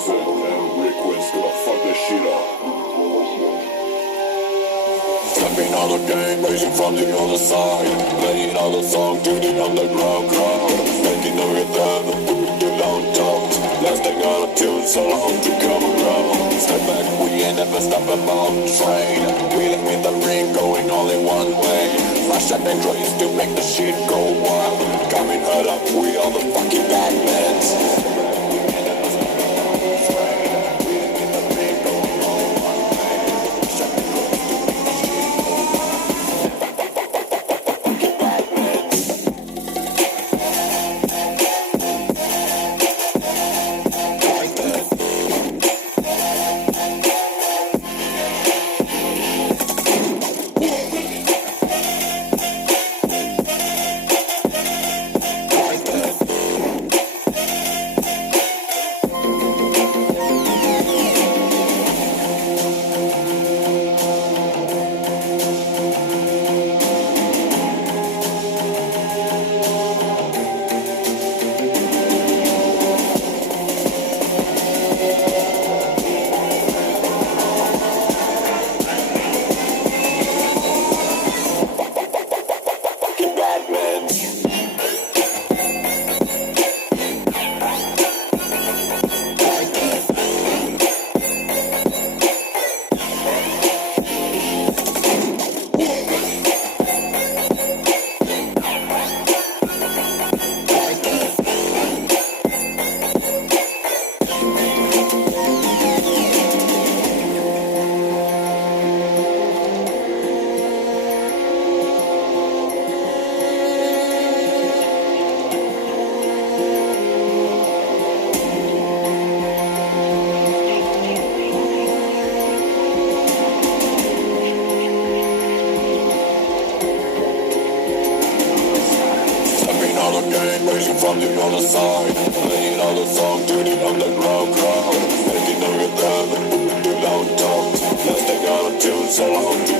Listen, and request gonna fuck this shit up. Stepping on the game, raging from the other side. Playing all the song to the underground crowd. Making the rhythm, the long talk. Last thing on a tune, so long to come around. Step back, we ain't never stop about the train. Wheeling with the ring, going only one way. Flash and droids to make the shit go wild. Coming head up, we are the fucking Batmans. Racing from the other side, playing all the song to the underground crowd, making the rhythm, the loud talk. Let's take out a tune so long to